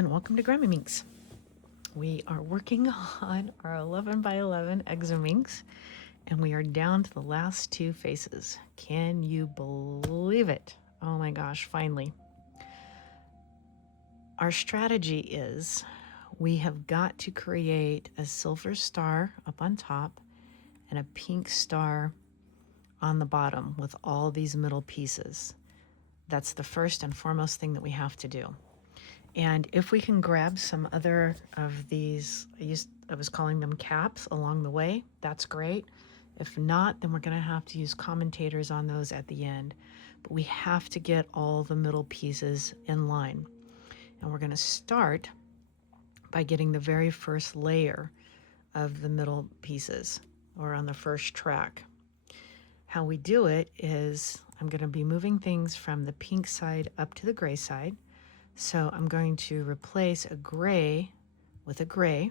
and welcome to Examinx. We are working on our 11 by 11 Examinx, and we are down to the last two faces. Can you believe it? Oh my gosh, finally. Our strategy is we have got to create a silver star up on top and a pink star on the bottom with all these middle pieces. That's the first and foremost thing that we have to do. And if we can grab some other of these, I was calling them caps along the way, that's great. If not, then we're going to have to use commentators on those at the end. But we have to get all the middle pieces in line. And we're going to start by getting the very first layer of the middle pieces, or on the first track. How we do it is I'm going to be moving things from the pink side up to the gray side. So I'm going to replace a gray with a gray,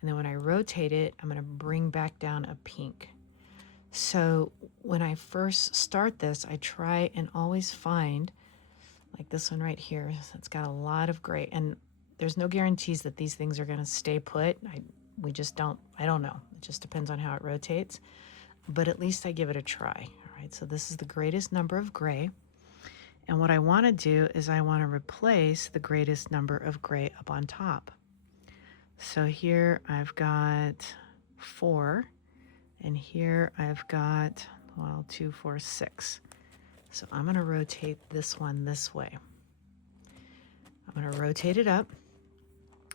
and then when I rotate it, I'm going to bring back down a pink. So when I first start this, I try and always find, like this one right here, it's got a lot of gray, and there's no guarantees that these things are going to stay put. I don't know. It just depends on how it rotates, but at least I give it a try. All right, so this is the greatest number of gray. And what I want to do is I want to replace the greatest number of gray up on top. So here I've got 4, and here I've got, 2, 4, 6. So I'm going to rotate this one this way. I'm going to rotate it up,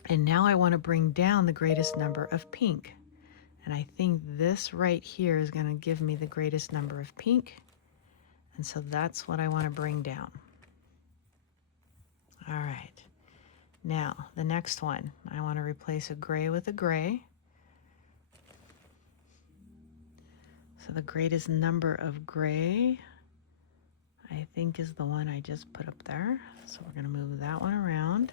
and now I want to bring down the greatest number of pink. And I think this right here is going to give me the greatest number of pink. And so that's what I want to bring down. All right. Now, the next one, I want to replace a gray with a gray. So the greatest number of gray, I think, is the one I just put up there. So we're going to move that one around.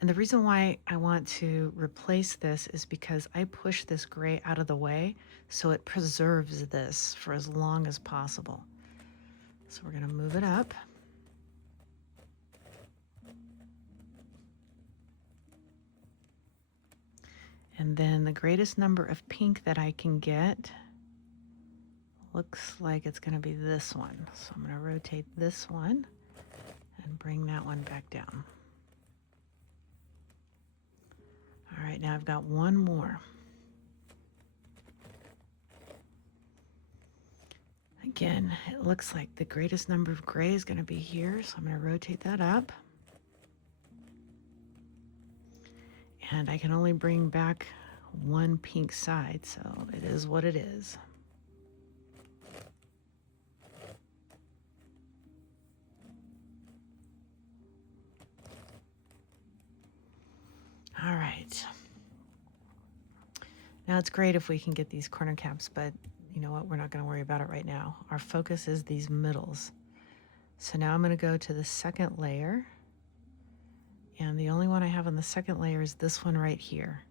And the reason why I want to replace this is because I push this gray out of the way so it preserves this for as long as possible. So we're going to move it up. And then the greatest number of pink that I can get looks like it's going to be this one. So I'm going to rotate this one and bring that one back down. All right, now I've got one more. Again, it looks like the greatest number of gray is going to be here, so I'm going to rotate that up. And I can only bring back one pink side, so it is what it is. All right. Now it's great if we can get these corner caps, but you know what? We're not going to worry about it right now. Our focus is these middles. So now I'm going to go to the second layer. And the only one I have on the second layer is this one right here.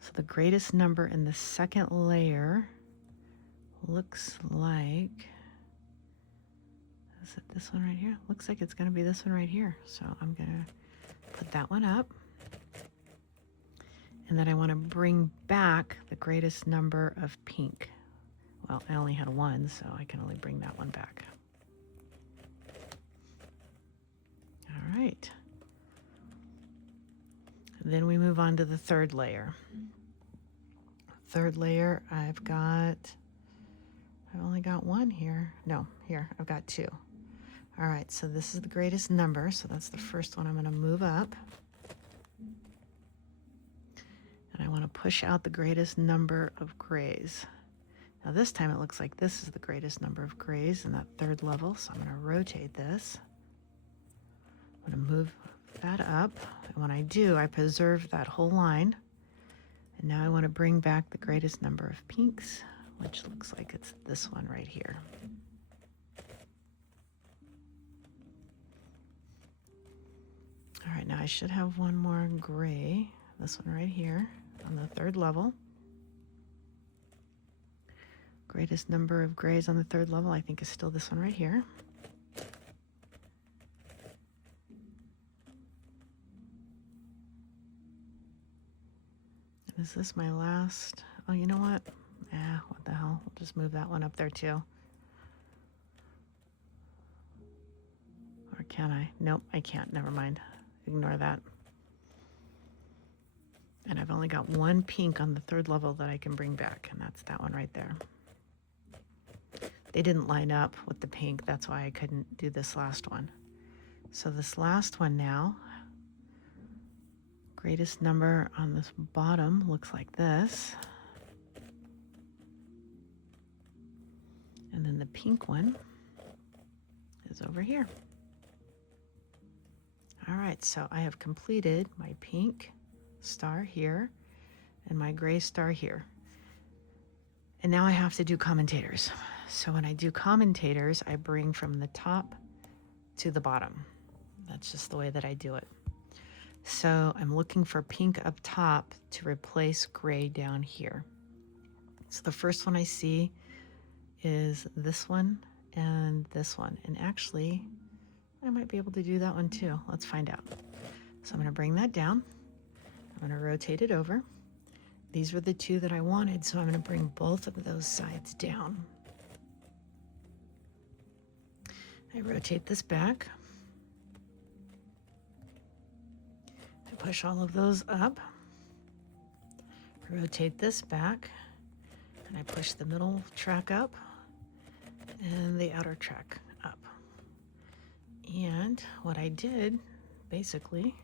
So the greatest number in the second layer looks like, is it this one right here? Looks like it's going to be this one right here. So I'm going to put that one up. And then I want to bring back the greatest number of pink. Well, I only had one, so I can only bring that one back. All right. Then we move on to the third layer. Third layer, I've only got one here. No, here, I've got 2. All right, so this is the greatest number, so that's the first one I'm going to move up. And I want to push out the greatest number of grays. Now this time it looks like this is the greatest number of grays in that third level, so I'm going to rotate this. I'm going to move that up, and when I do, I preserve that whole line. And now I want to bring back the greatest number of pinks, which looks like it's this one right here. All right, now I should have one more gray, this one right here on the third level. Greatest number of grays on the third level, I think, is still this one right here. Is this my last? Oh, you know what? What the hell? We'll just move that one up there too. Or can I? Nope, I can't. Never mind. Ignore that. And I've only got one pink on the third level that I can bring back, and that's that one right there. They didn't line up with the pink. That's why I couldn't do this last one. So this last one now, greatest number on this bottom looks like this. And then the pink one is over here. All right, so I have completed my pink star here and my gray star here. And now I have to do commentators. So when I do commentators, I bring from the top to the bottom. That's just the way that I do it. So I'm looking for pink up top to replace gray down here. So the first one I see is this one and this one. And actually, I might be able to do that one too. Let's find out. So I'm going to bring that down. I'm going to rotate it over. These were the two that I wanted, so I'm going to bring both of those sides down. I rotate this back. I push all of those up. Rotate this back, and I push the middle track up and the outer track up. And what I did, basically,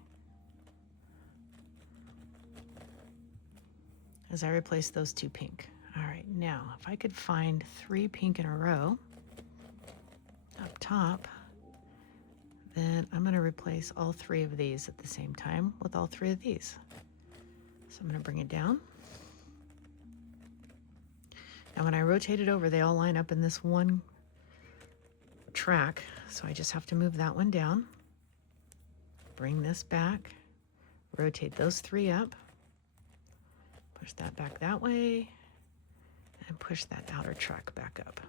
is I replaced those two pink. All right, now, if I could find 3 pink in a row up top, then I'm going to replace all 3 of these at the same time with all 3 of these. So I'm going to bring it down. Now when I rotate it over, they all line up in this one track, so I just have to move that one down, bring this back, rotate those 3 up, push that back that way, and push that outer track back up.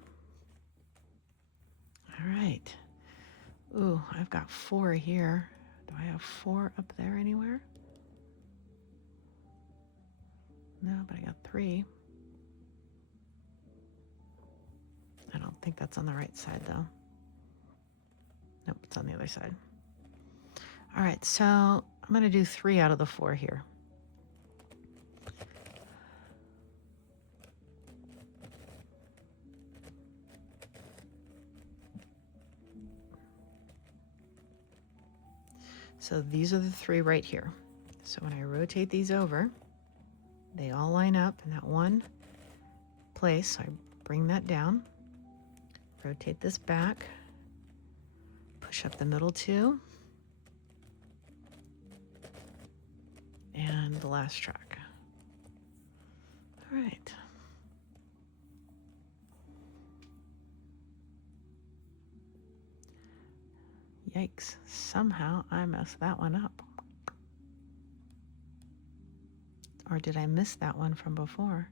All right. Ooh, I've got 4 here. Do I have 4 up there anywhere? No, but I got 3. I don't think that's on the right side though. Nope, it's on the other side. All right, so I'm going to do 3 out of the 4 here. So these are the 3 right here. So when I rotate these over, they all line up in that one place. So I bring that down, rotate this back, push up the middle 2, and the last track. All right. Yikes, somehow I messed that one up. Or did I miss that one from before?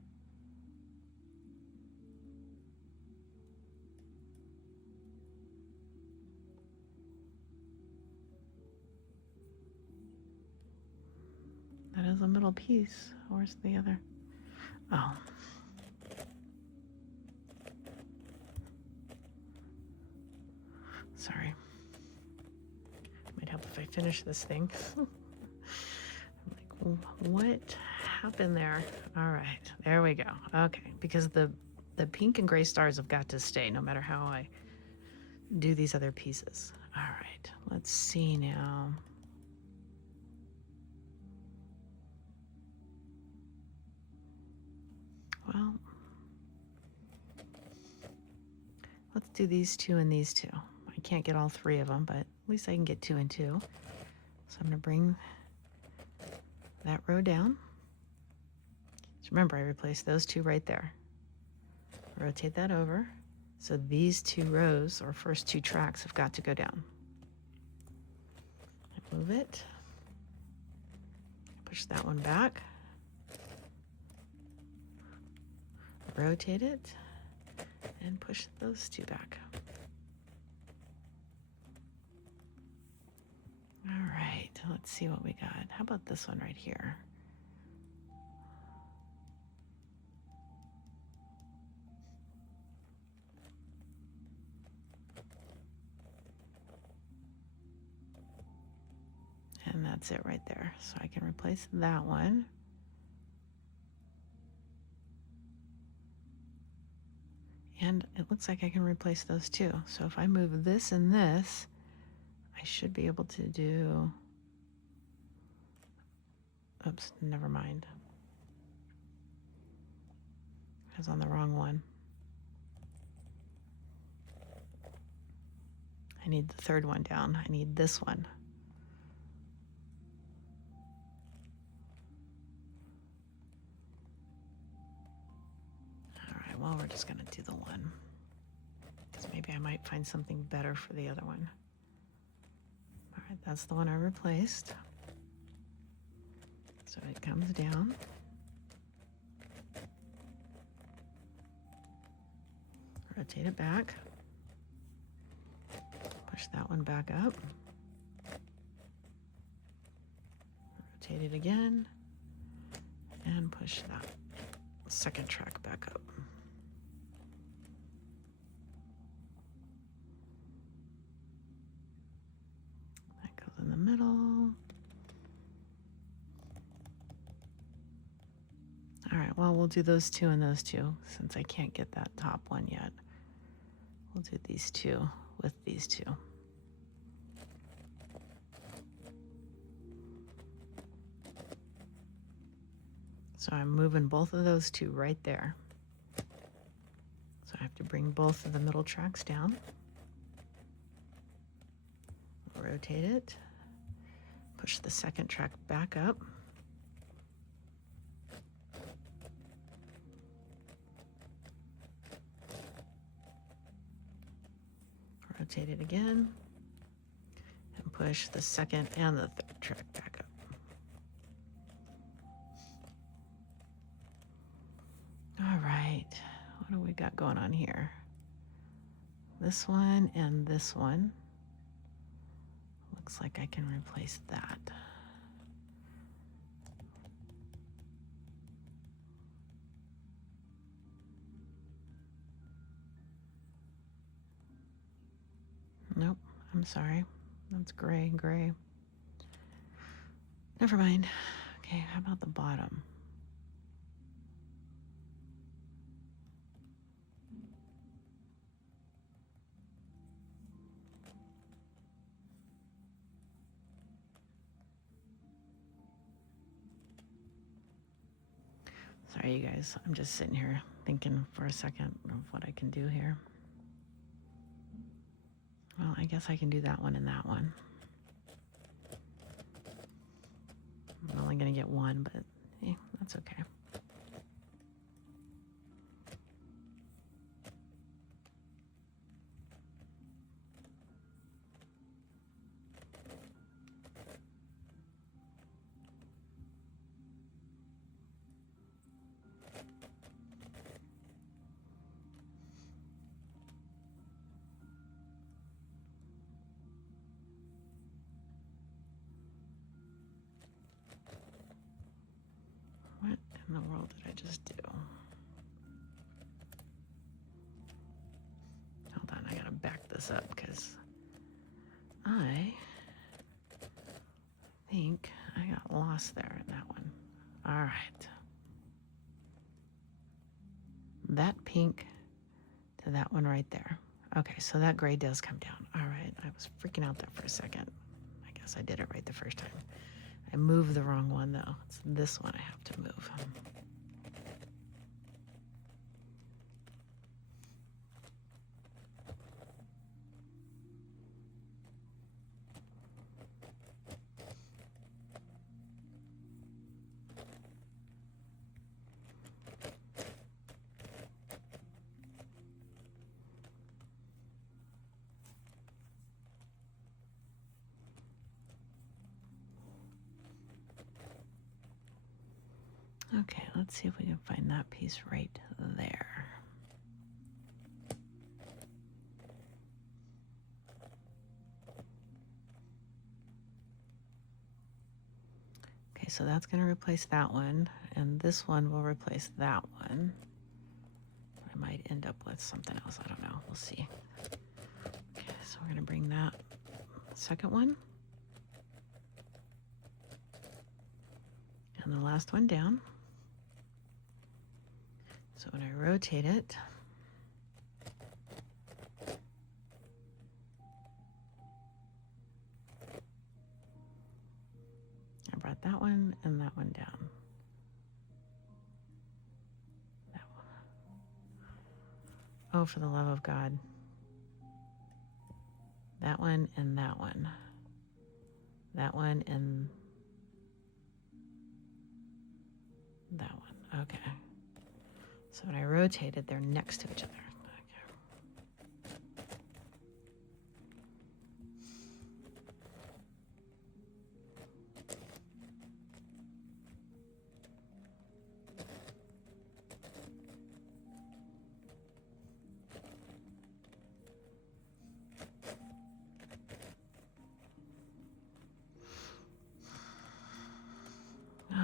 That is a middle piece. Where's the other? Oh. Sorry. Might help if I finish this thing. I'm like, what happened there? All right, there we go. Okay, because the pink and gray stars have got to stay no matter how I do these other pieces. All right, let's see now. Well, let's do these 2 and these 2. I can't get all 3 of them, but at least I can get 2 and 2. So I'm going to bring that row down. Just remember, I replaced those 2 right there. Rotate that over. So these 2 rows, or first 2 tracks, have got to go down. I move it. Push that one back. Rotate it. And push those 2 back. All right, let's see what we got. How about this one right here? And that's it right there. So I can replace that one. And it looks like I can replace those too. So if I move this and this, I should be able to do, oops, never mind. I was on the wrong one. I need the third one down. I need this one. All right, well, we're just gonna do the one, because maybe I might find something better for the other one. All right, that's the one I replaced. So it comes down. Rotate it back. Push that one back up. Rotate it again. And push that second track back up. That goes in the middle. All right, well, we'll do those two and those two since I can't get that top one yet. We'll do these two with these two. So I'm moving both of those two right there. So I have to bring both of the middle tracks down. Rotate it. Push the second track back up. Rotate it again. And push the second and the third track back up. All right, what do we got going on here? This one and this one. Looks like I can replace that. Nope, I'm sorry. That's gray. Never mind. Okay, how about the bottom? Sorry, you guys. I'm just sitting here thinking for a second of what I can do here. Well, I guess I can do that one and that one. I'm only going to get one, but that's okay. What in the world did I just do? Hold on, I gotta back this up because I think I got lost there in that one. All right. That pink to that one right there. Okay, so that gray does come down. All right, I was freaking out there for a second. I guess I did it right the first time. I moved the wrong one though. It's this one I have to move. Okay, let's see if we can find that piece right there. Okay, so that's going to replace that one, and this one will replace that one. I might end up with something else. I don't know. We'll see. Okay, so we're going to bring that second one. and the last one down. So when I rotate it, I brought that one and that one down. That one. Oh, for the love of God. That one and that one. That one and that one. Okay. So when I rotate it, they're next to each other.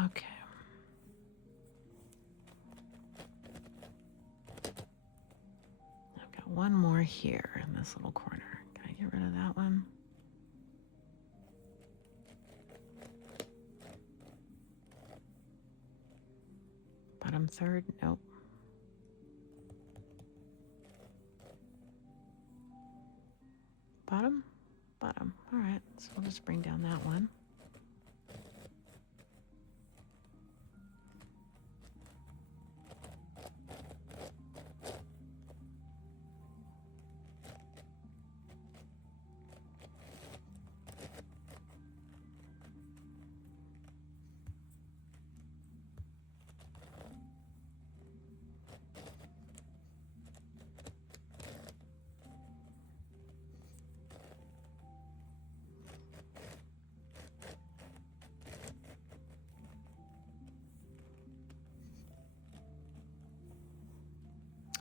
Okay. I've got one more here in this little corner. Can I get rid of that one? Bottom third? Nope. Bottom? Bottom. All right, so we'll just bring down that one.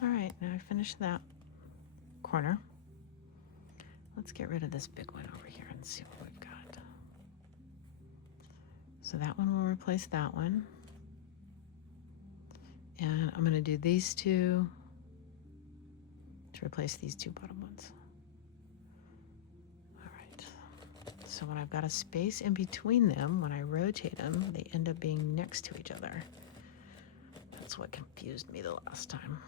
All right, now I finished that corner. Let's get rid of this big one over here and see what we've got. So that one will replace that one. And I'm going to do these two to replace these two bottom ones. All right. So when I've got a space in between them, when I rotate them, they end up being next to each other. That's what confused me the last time.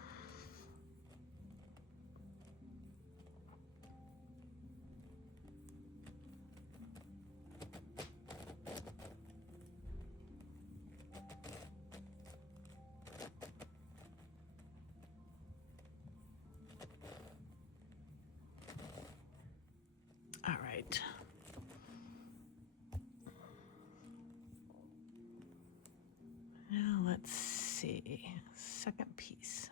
All right. Now let's see. Second piece.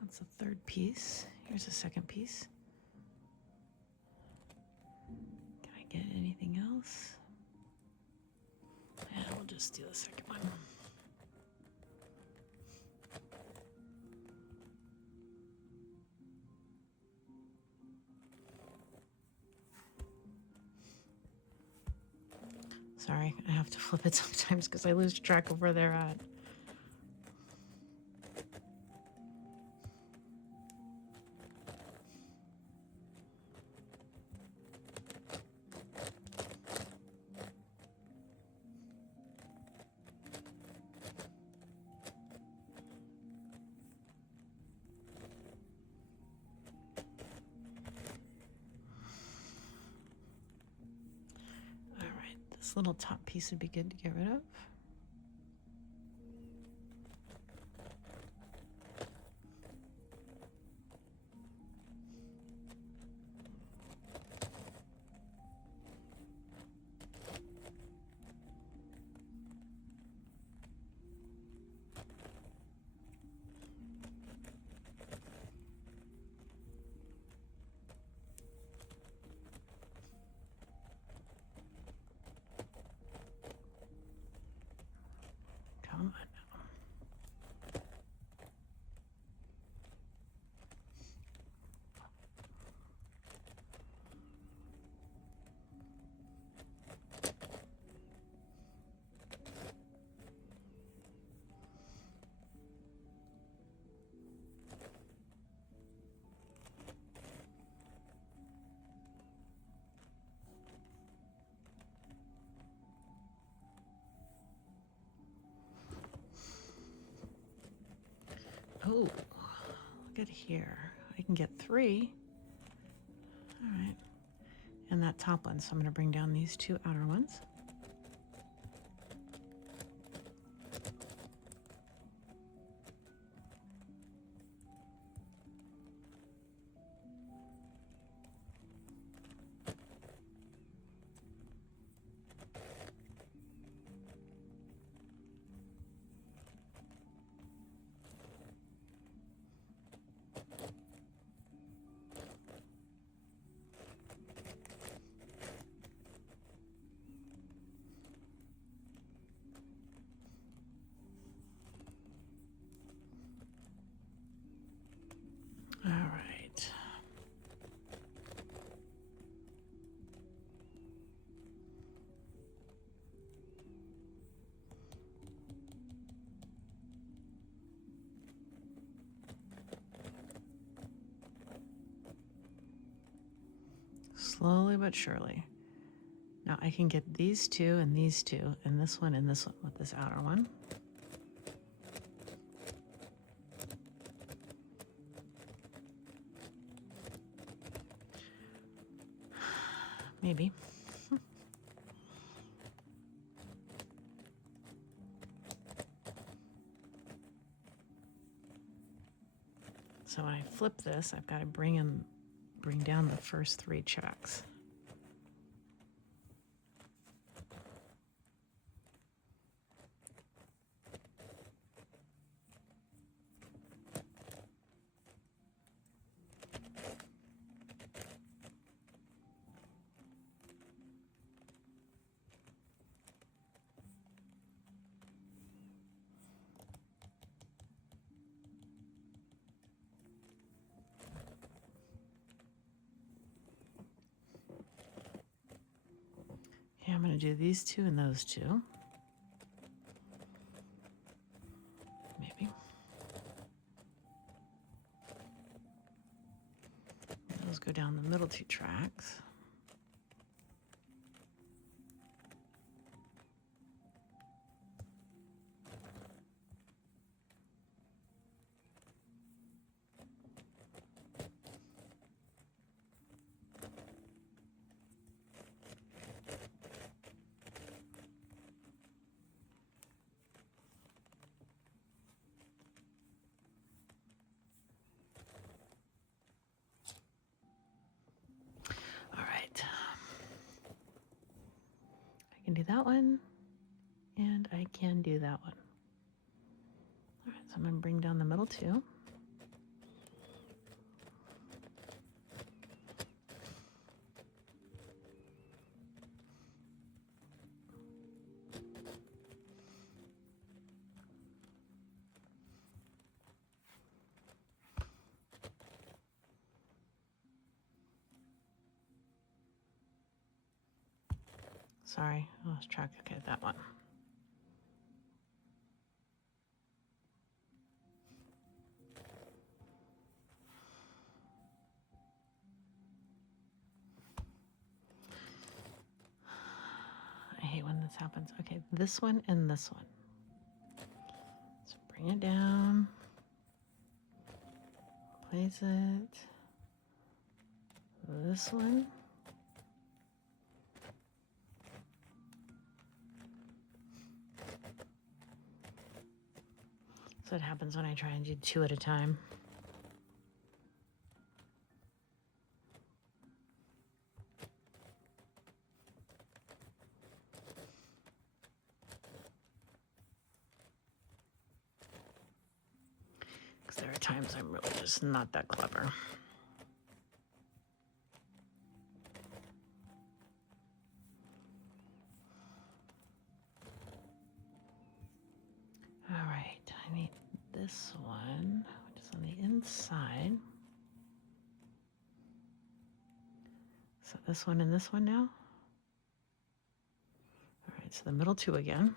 That's the third piece. Here's the second piece. Can I get anything else? Yeah, we'll just do the second one. Sorry, I have to flip it sometimes because I lose track of where they're at. This little top piece would be good to get rid of. Come on now. Oh, look at here. I can get 3. All right. And that top one. So I'm going to bring down these 2 outer ones. All right. Slowly but surely. Now I can get these 2 and these 2 and this one with this outer one. Maybe. So when I flip this, I've got to bring down the first 3 checks. Yeah, I'm going to do these 2 and those 2. Maybe. Those go down the middle 2 tracks. I can do that one, and I can do that one. All right, so I'm going to bring down the middle 2. Sorry, I lost track. Okay, that one. I hate when this happens. Okay, this one and this one. Let's bring it down. Place it. This one. So it happens when I try and do 2 at a time. Because there are times I'm really just not that clever. All right, I need this one, which is on the inside. So this one and this one now. All right, so the middle 2 again.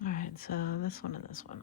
All right, so this one and this one.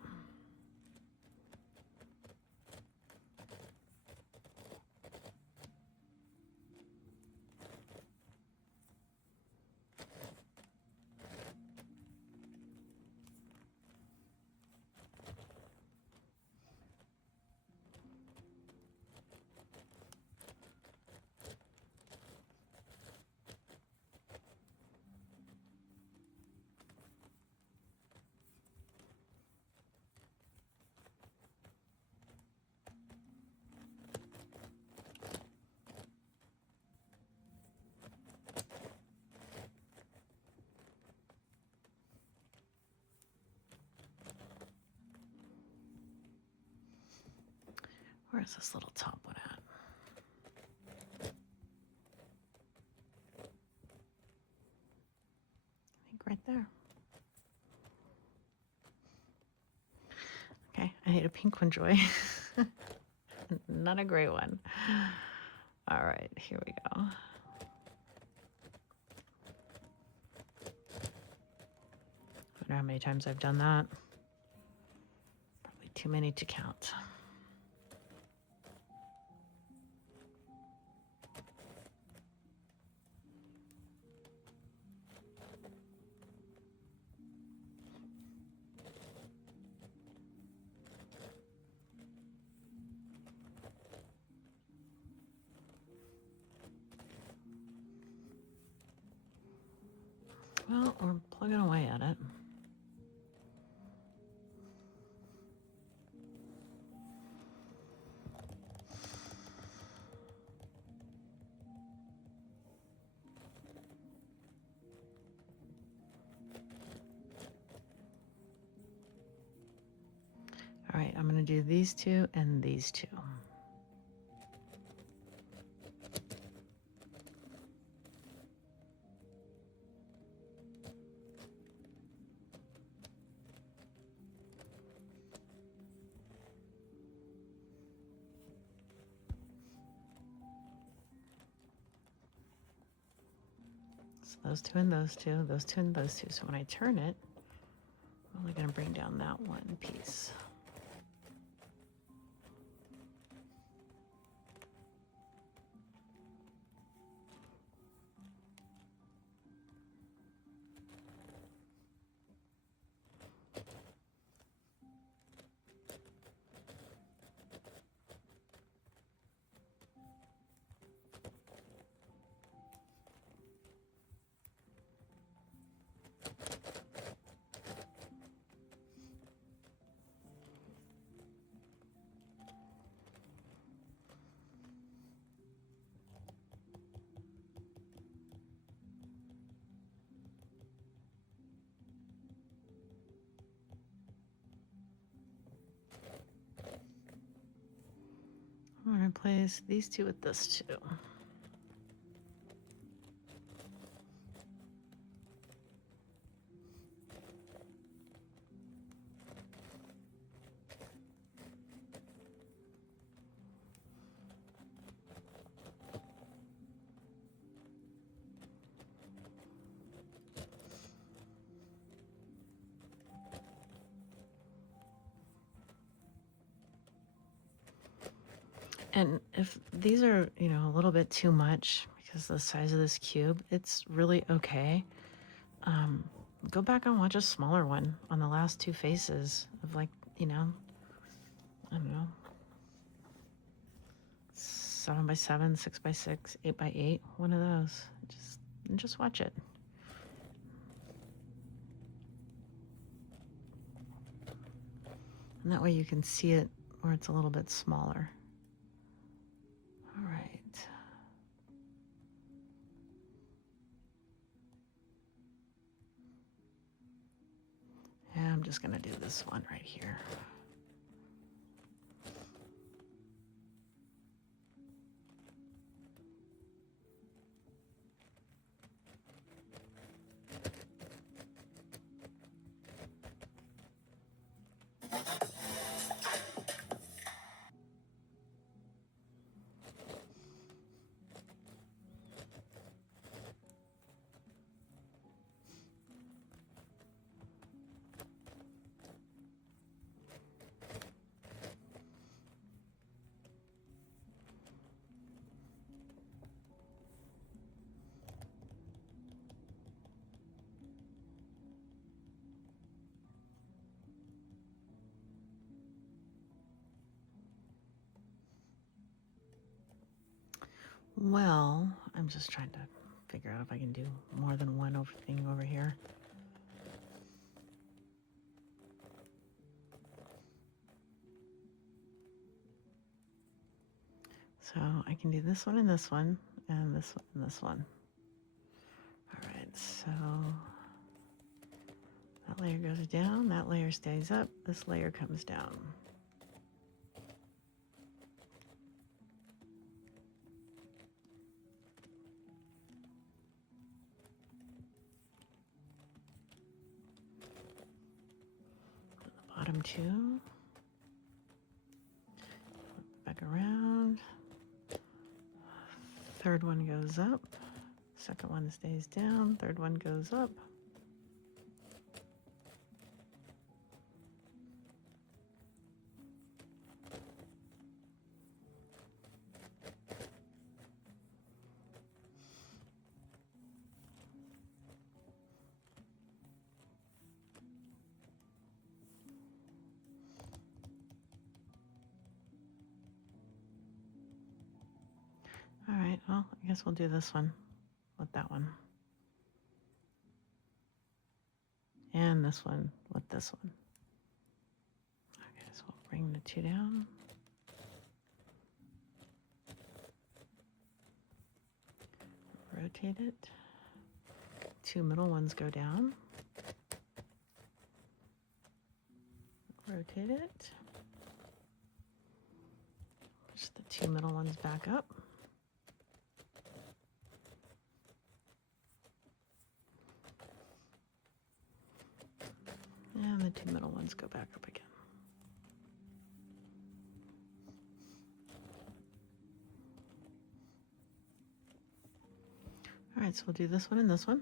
Where's this little top one at? I think right there. Okay, I need a pink one, Joy. Not a gray one. All right, here we go. I wonder how many times I've done that. Probably too many to count. Well, we're plugging away at it. All right, I'm going to do these two and these two. So those two and those two, those two and those two. So when I turn it, I'm only going to bring down that one piece. I'm going to replace these two with this two. And if these are, you know, a little bit too much because of the size of this cube, it's really okay. Go back and watch a smaller one on the last two faces of, like, you know, I don't know, 7 by 7, 6 by 6, 8 by 8, one of those. Just watch it. And that way you can see it where it's a little bit smaller. All right. And I'm just gonna do this one right here. Well, I'm just trying to figure out if I can do more than one thing over here. So I can do this one and this one, and this one and this one. All right, so that layer goes down, that layer stays up, this layer comes down. Bottom two, back around, third one goes up, second one stays down, third one goes up. All right, well, I guess we'll do this one with that one. And this one with this one. Okay, so we'll bring the two down. Rotate it. Two middle ones go down. Rotate it. Push the two middle ones back up. And the two middle ones go back up again. All right, so we'll do this one and this one.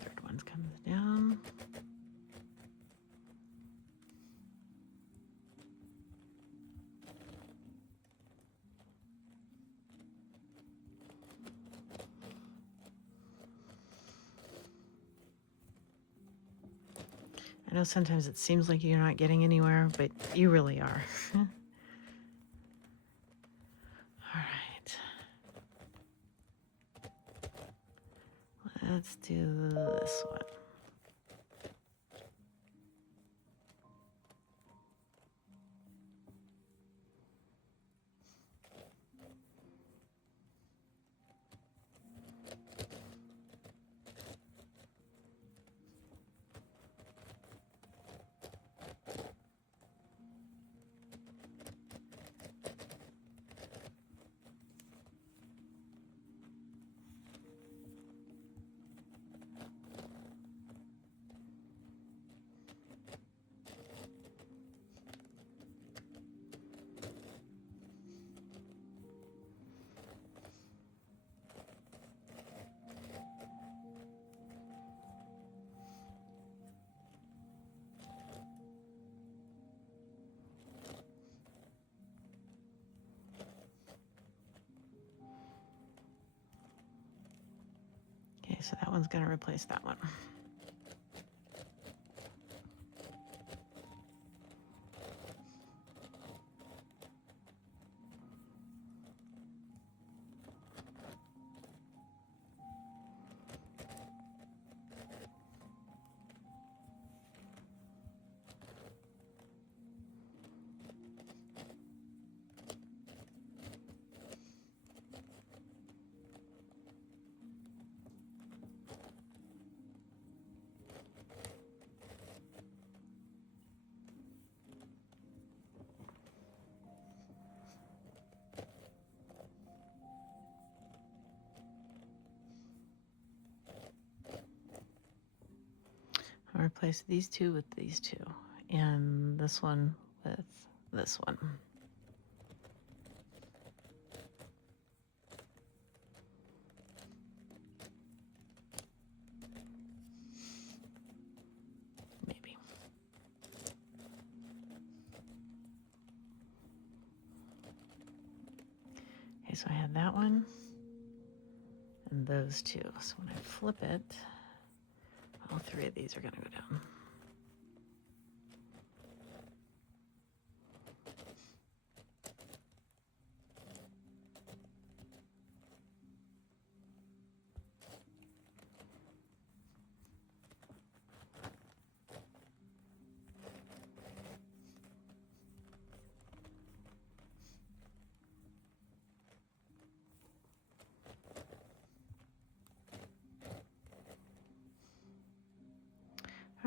Third one comes down. I know sometimes it seems like you're not getting anywhere, but you really are. All right. Let's do this one. Okay, so that one's going to replace that one. I'll replace these two with these two, and this one with this one. Maybe. Okay, so I had that one and those two. So when I flip it, all three of these are going to go down.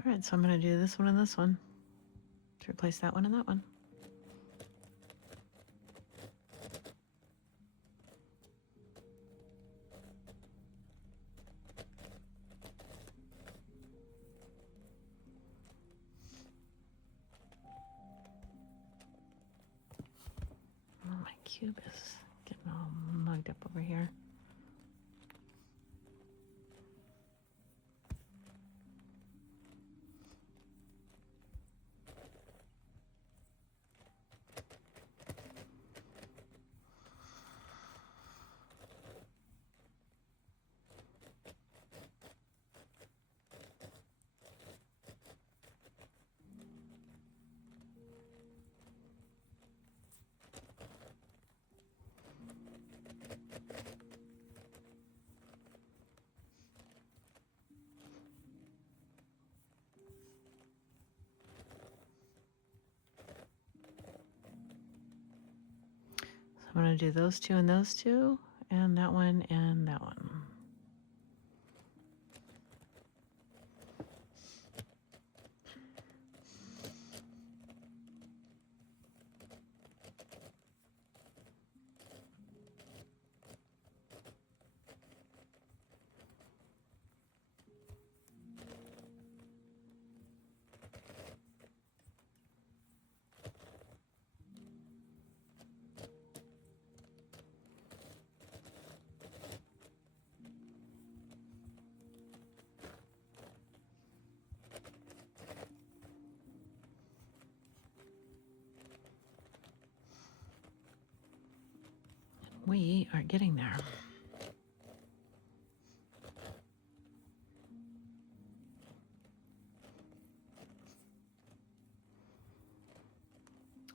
All right, so I'm going to do this one and this one to replace that one and that one. Oh, my cube is getting all mugged up over here. I'm going to do those two, and that one and that one. We are getting there.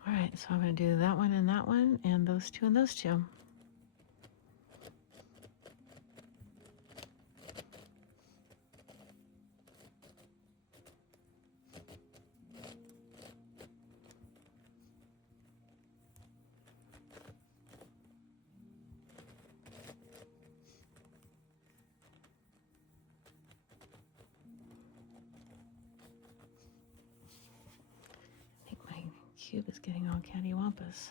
All right, so I'm going to do that one and those two and those two. I think my cube is getting all cattywampus.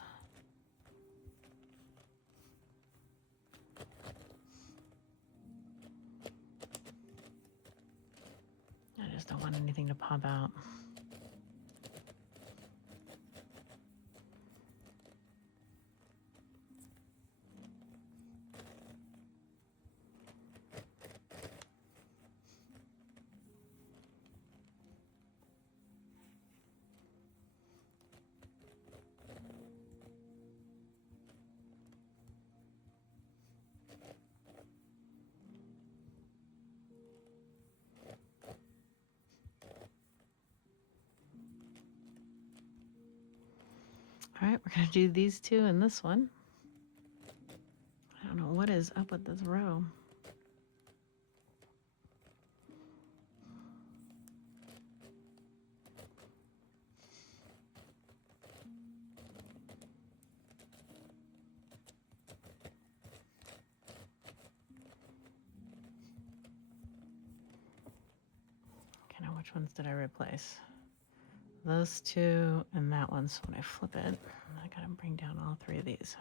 I just don't want anything to pop out. All right, we're going to do these two and this one. I don't know what is up with this row. Okay, now which ones did I replace? Those two and that one. So when I flip it, I got to bring down all three of these.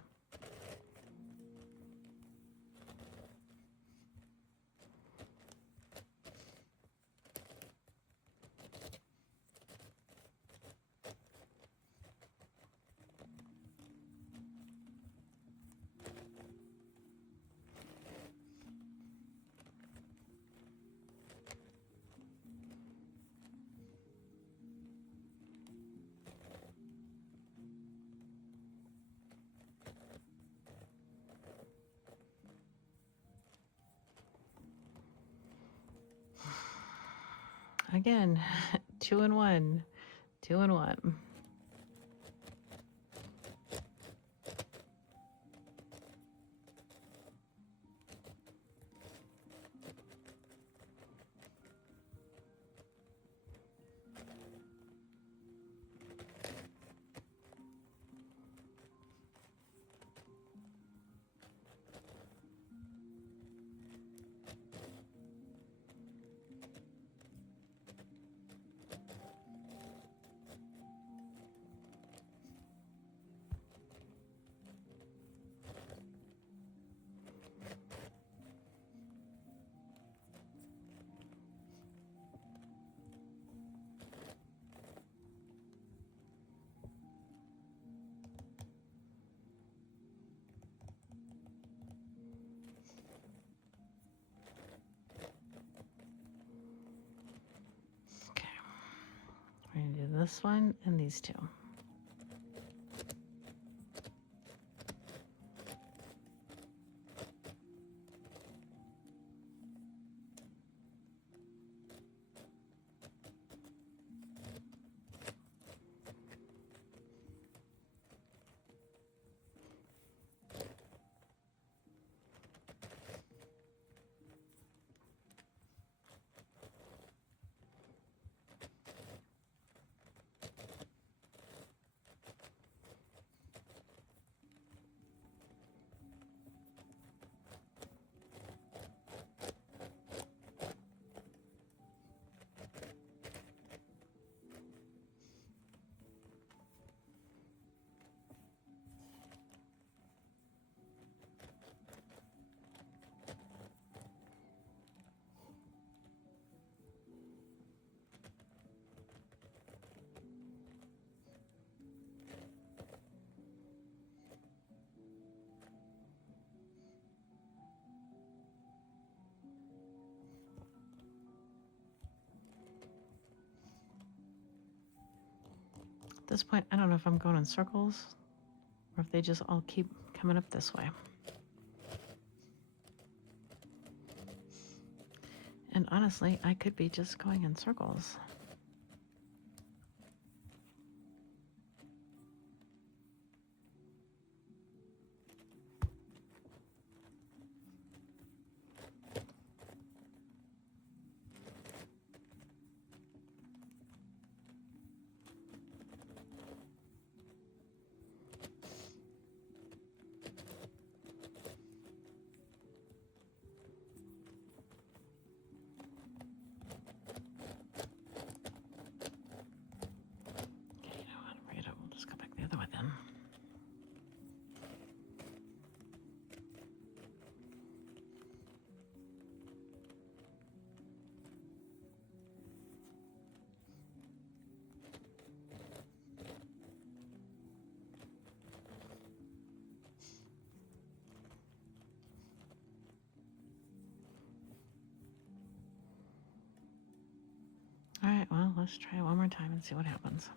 Again, 2 and 1, 2 and 1. this one and these two. At this point, I don't know if I'm going in circles or if they just all keep coming up this way. And honestly, I could be just going in circles. All right, well, let's try it one more time and see what happens.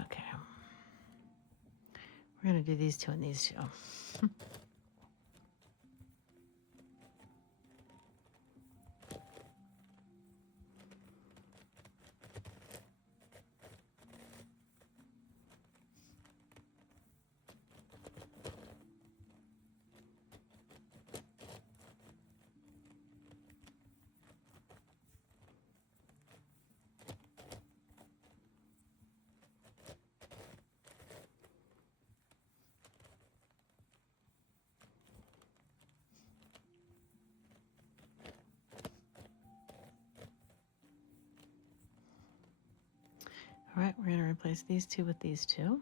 Okay. We're going to do these two and these two. All right, we're going to replace these two with these two.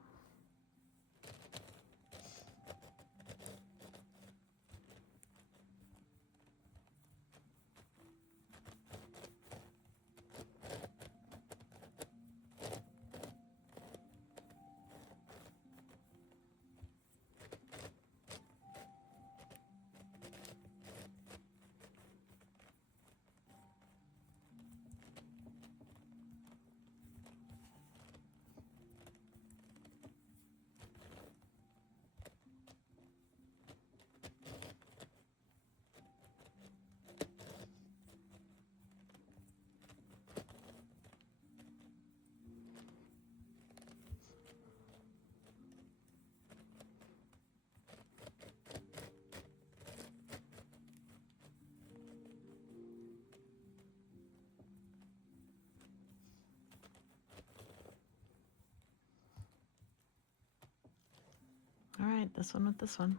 this one with this one.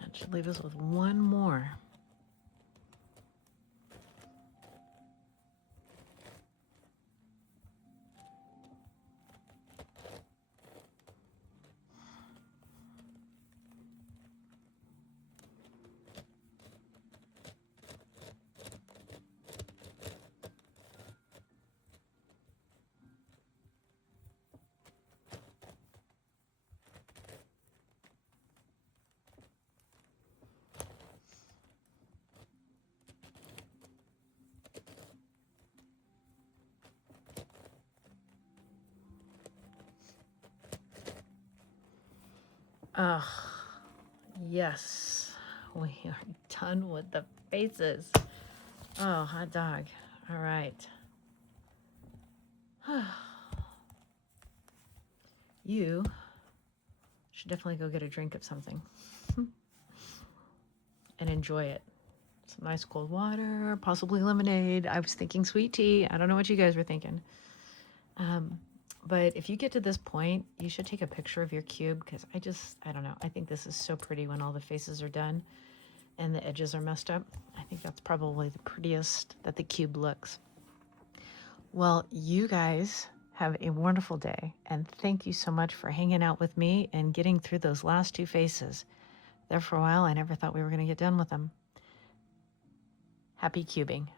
That should leave us with one more. Ugh, yes, we are done with the faces. Oh, hot dog. All right. You should definitely go get a drink of something and enjoy it. Some nice cold water, possibly lemonade. I was thinking sweet tea. I don't know what you guys were thinking. But if you get to this point, you should take a picture of your cube because I don't know. I think this is so pretty when all the faces are done and the edges are messed up. I think that's probably the prettiest that the cube looks. Well, you guys have a wonderful day, and thank you so much for hanging out with me and getting through those last two faces. There for a while, I never thought we were going to get done with them. Happy cubing.